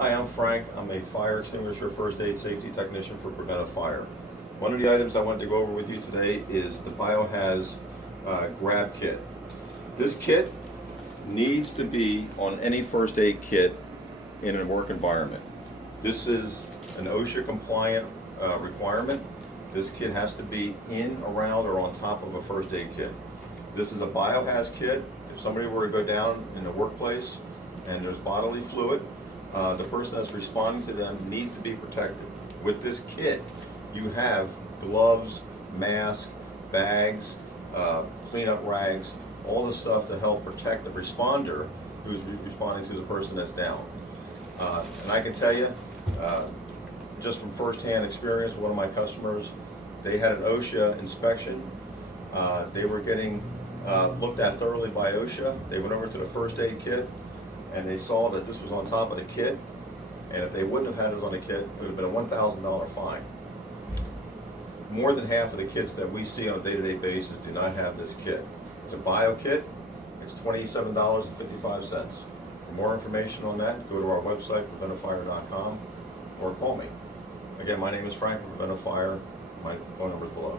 Hi, I'm Frank. I'm a fire extinguisher first aid safety technician for Preventive Fire. One of the items I wanted to go over with you today is the Biohazard Grab Kit. This kit needs to be on any first aid kit in a work environment. This is an OSHA compliant requirement. This kit has to be in, around, or on top of a first aid kit. This is a biohazard kit. If somebody were to go down in the workplace and there's bodily fluid, the person that's responding to them needs to be protected. With this kit, you have gloves, masks, bags, cleanup rags, all the stuff to help protect the responder who's responding to the person that's down. And I can tell you, just from firsthand experience, one of my customers, they had an OSHA inspection. They were getting looked at thoroughly by OSHA. They went over to the first aid kit and they saw that this was on top of the kit, and if they wouldn't have had it on the kit, it would have been a $1,000 fine. More than half of the kits that we see on a day-to-day basis do not have this kit. It's a bio kit. It's $27.55. For more information on that, go to our website, preventivefire.com, or call me. Again, my name is Frank from Preventive Fire. My phone number is below.